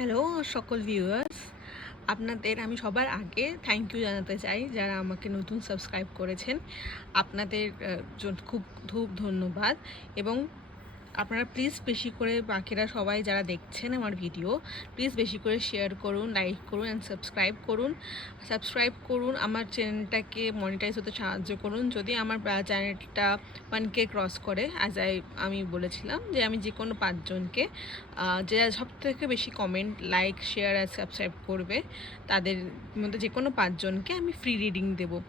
Hello সকল viewers, আপনাদের আমি সবার আগে থ্যাংক ইউ জানাতে চাই যারা আমাকে নতুন সাবস্ক্রাইব করেছেন। আপনাদের জন্য খুব খুব ধন্যবাদ। এবং আপনারা প্লিজ বেশি করে বাকিরা সবাই যারা দেখছেন আমার ভিডিও, প্লিজ বেশি করে শেয়ার করুন, লাইক করুন অ্যান্ড সাবস্ক্রাইব করুন। আমার চ্যানেলটাকে মনিটাইজ হতে সাহায্য করুন। যদি আমার চ্যানেলটা 1K ক্রস করে, আমি বলেছিলাম যে আমি যে কোনো 5 জনকে যে সব থেকে বেশি কমেন্ট, লাইক, শেয়ার আর সাবস্ক্রাইব করবে তাদের মধ্যে যে কোনো 5 জনকে আমি ফ্রি রিডিং দেবো।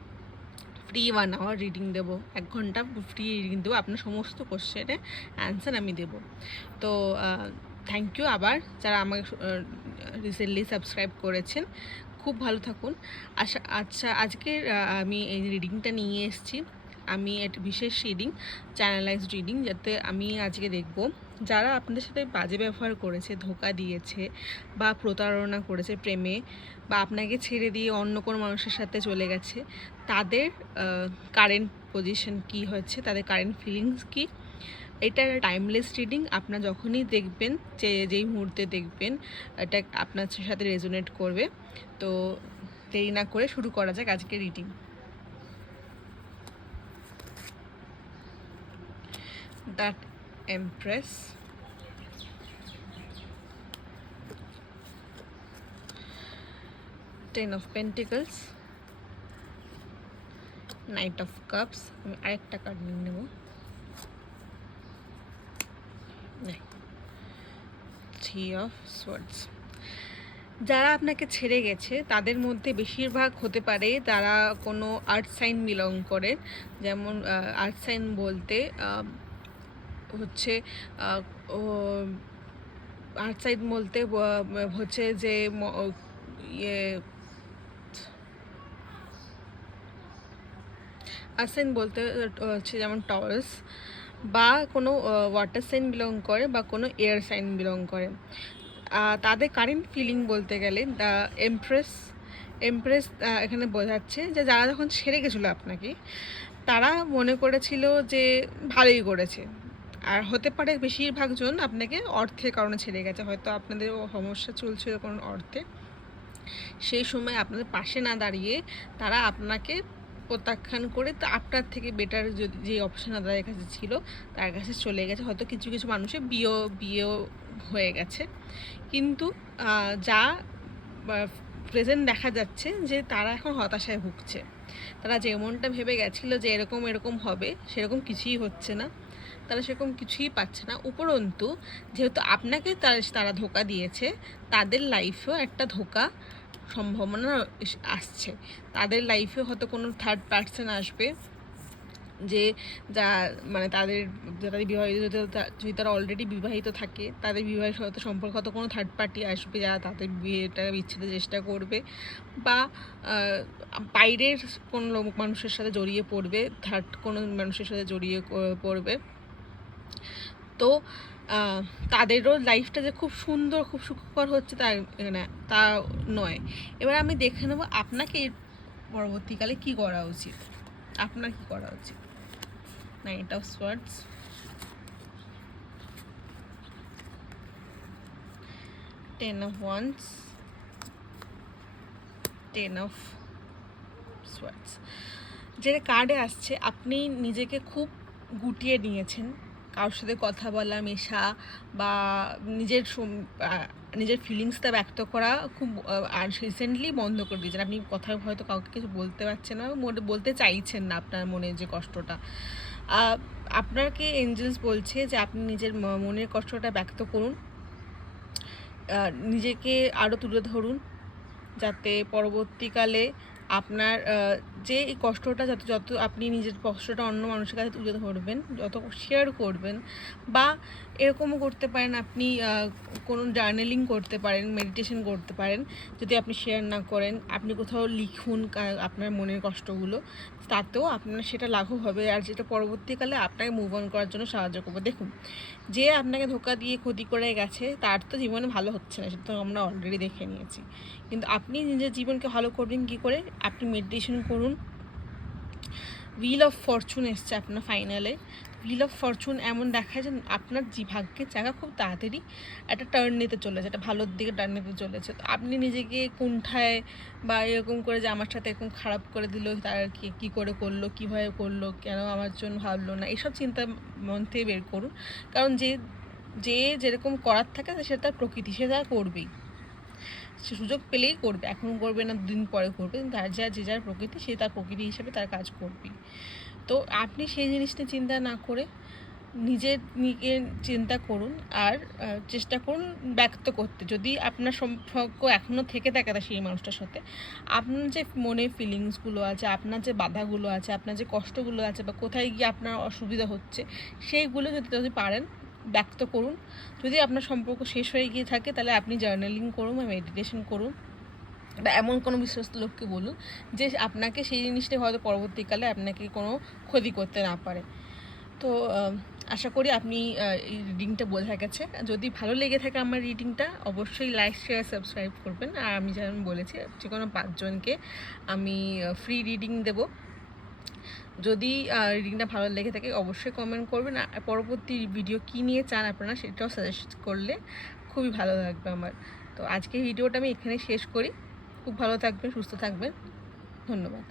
ফ্রি 1 আওয়ার রিডিং দেবো, 1 ঘন্টা ফ্রি রিডিং দেবো। আপনার সমস্ত কোশ্চেনের অ্যান্সার আমি দেবো। তো থ্যাংক ইউ আবার যারা আমাকে রিসেন্টলি সাবস্ক্রাইব করেছেন। খুব ভালো থাকুন। আচ্ছা, আজকের আমি এই রিডিংটা নিয়ে এসেছি। আমি একটা বিশেষ রিডিং, চ্যানেলাইজড রিডিং, যাতে আমি আজকে দেখব যারা আপনাদের সাথে বাজে ব্যবহার করেছে, ধোঁকা দিয়েছে বা প্রতারণা করেছে প্রেমে, বা আপনাকে ছেড়ে দিয়ে অন্য কোনো মানুষের সাথে চলে গেছে, তাদের কারেন্ট পজিশন কি হচ্ছে, তাদের কারেন্ট ফিলিংস কি। এটা টাইমলেস রিডিং। আপনার যখনই দেখবেন, যেই মুহূর্তে দেখবেন এটা আপনার সাথে রেজোনেট করবে। তো দেরি না করে শুরু করা যাক আজকে reading. The empress, ten of pentacles, night of cups. আমি আরেকটা কার্ড নিয়ে নেব। Three of swords. যারা আপনাকে ছেড়ে গেছে তাদের মধ্যে বেশিরভাগ হতে পারে তারা কোনো আর্থ সাইন বিলং করে। যেমন আর্থ সাইন বলতে হচ্ছে আর্থ সাইন বলতে হচ্ছে যে ইয়ে আর্থ সাইন বলতে হচ্ছে যেমন টরাস, বা কোনো ওয়াটার সাইন বিলং করে, বা কোনো এয়ার সাইন বিলং করে। তাদের কারেন্ট ফিলিং বলতে গেলে দ্য এমপ্রেস এখানে বোঝাচ্ছে যে যারা যখন ছেড়ে গেছিলো আপনাকে, তারা মনে করেছিল যে ভালোই করেছে। আর হতে পারে বেশিরভাগ জন আপনাকে অর্থের কারণে ছেড়ে গেছে। হয়তো আপনাদের সমস্যা চলছিল কোনো অর্থে, সেই সময় আপনাদের পাশে না দাঁড়িয়ে তারা আপনাকে প্রত্যাখ্যান করে আপনার থেকে বেটার যে অপশান তাদের কাছে ছিল তার কাছে চলে গেছে। হয়তো কিছু কিছু মানুষের বিয়েও হয়ে গেছে। কিন্তু যা প্রেজেন্ট দেখা যাচ্ছে যে তারা এখন হতাশায় ভুগছে। তারা যেমনটা ভেবে গেছিলো যে এরকম হবে, সেরকম কিছুই হচ্ছে না। তারা সেরকম কিছুই পাচ্ছে না। উপরন্তু যেহেতু আপনাকে তারা ধোঁকা দিয়েছে, তাদের লাইফেও একটা ধোঁকা সম্ভাবনা আসছে। তাদের লাইফে হয়তো কোনো থার্ড পার্সন আসবে, যে যা মানে তাদের বিবাহিত, যদি তারা অলরেডি বিবাহিত থাকে, তাদের বিবাহিত সম্পর্ক হয়তো কোনো থার্ড পার্টি আসবে যারা তাদের বিয়েটা বিচ্ছেদের চেষ্টা করবে, বা বাইরের কোনো মানুষের সাথে জড়িয়ে পড়বে, থার্ড কোনো মানুষের সাথে জড়িয়ে পড়বে। তো তাদেরও লাইফটা যে খুব সুন্দর, খুব সুখকর হচ্ছে তা নয়। এবার আমি দেখে নেব আপনাকে এর পরবর্তীকালে কি করা উচিত। আপনার কি করা উচিত। Night of swords, ten of wands, ten of swords. যেটা কার্ডে আসছে, আপনি নিজেকে খুব গুটিয়ে নিয়েছেন। কারোর সাথে কথা বলা, মেশা, বা নিজের ফিলিংসটা ব্যক্ত করা খুব রিসেন্টলি বন্ধ করে দিয়েছেন। আপনি কথা হয়তো কাউকে কিছু বলতে পারছেন না, বলতে চাইছেন না আপনার মনের যে কষ্টটা। আপনাকে এঞ্জেলস বলছে যে আপনি নিজের মনের কষ্টটা ব্যক্ত করুন, নিজেকে আরও তুলে ধরুন, যাতে পরবর্তীকালে আপনার যে এই কষ্টটা যত আপনি নিজের কষ্টটা অন্য মানুষের কাছে তুলে ধরবেন, যত শেয়ার করবেন, বা এরকমও করতে পারেন আপনি কোনো জার্নালিং করতে পারেন, মেডিটেশন করতে পারেন। যদি আপনি শেয়ার না করেন, আপনি কোথাও লিখুন আপনার মনের কষ্টগুলো, তাতেও আপনার সেটা লাঘব হবে, আর যেটা পরবর্তীকালে আপনাকে মুভ অন করার জন্য সাহায্য করবে। দেখুন, যে আপনাকে ধোঁকা দিয়ে ক্ষতি করে গেছে তার তো জীবনে ভালো হচ্ছে না, সেটা তো আমরা অলরেডি দেখে নিয়েছি। কিন্তু আপনি নিজের জীবনকে ভালো করবেন কী করে? আপনি মেডিটেশন করুন। হুইল অফ ফরচুন এসছে আপনার ফাইনালে। হুইল অফ ফরচুন এমন দেখায় যে আপনার ভাগ্যের চাকা খুব তাড়াতাড়ি একটা টার্ন নিতে চলেছে, একটা ভালোর দিকে টার্ন নিতে চলেছে। তো আপনি নিজেকে কুণ্ঠায় বা এরকম করে যে আমার সাথে এরকম খারাপ করে দিল, তার কী করে করলো, কীভাবে করলো, কেন আমার জন্য ভাবলো না, এসব চিন্তা মন থেকে বের করুন। কারণ যে যে যেরকম করার থাকে সে তার প্রকৃতি, সে তার করবেই, সে সুযোগ পেলেই করবে, এখন করবে না, দুদিন পরে করবে, তার যে যার প্রকৃতি, সে তার প্রকৃতি হিসেবে তার কাজ করবেই। তো আপনি সেই জিনিসটা চিন্তা না করে নিজে চিন্তা করুন আর চেষ্টা করুন ব্যক্ত করতে। যদি আপনার সম্পর্ক এখনও থেকে থাকে সেই মানুষটার সাথে, আপনার যে মনে ফিলিংসগুলো আছে, আপনার যে বাধাগুলো আছে, আপনার যে কষ্টগুলো আছে, বা কোথায় গিয়ে আপনার অসুবিধা হচ্ছে, সেইগুলো যদি পারেন ব্যক্ত করুন। যদি আপনার সম্পর্ক শেষ হয়ে গিয়ে থাকে তাহলে আপনি জার্নালিং করুন বা মেডিটেশন করুন, বা এমন কোনো বিশ্বস্ত লোককে বলুন যে আপনাকে সেই জিনিসটা হয়তো পরবর্তীকালে আপনাকে কোনো ক্ষতি করতে না পারে। তো আশা করি আপনি এই রিডিংটা বোঝা গেছে। যদি ভালো লেগে থাকে আমার রিডিংটা, অবশ্যই লাইক, শেয়ার, সাবস্ক্রাইব করবেন। আর আমি যেমন বলেছি, যে কোনো 5 জনকে আমি ফ্রি রিডিং দেব। যদি রিডিংটা ভালো লেগে থাকে অবশ্যই কমেন্ট করবেন। আর পরবর্তী ভিডিও কী নিয়ে চান আপনারা সেটাও সাজেস্ট করলে খুবই ভালো লাগবে আমার। তো আজকের ভিডিওটা আমি এখানে শেষ করি। খুব ভালো থাকবেন, সুস্থ থাকবেন, ধন্যবাদ।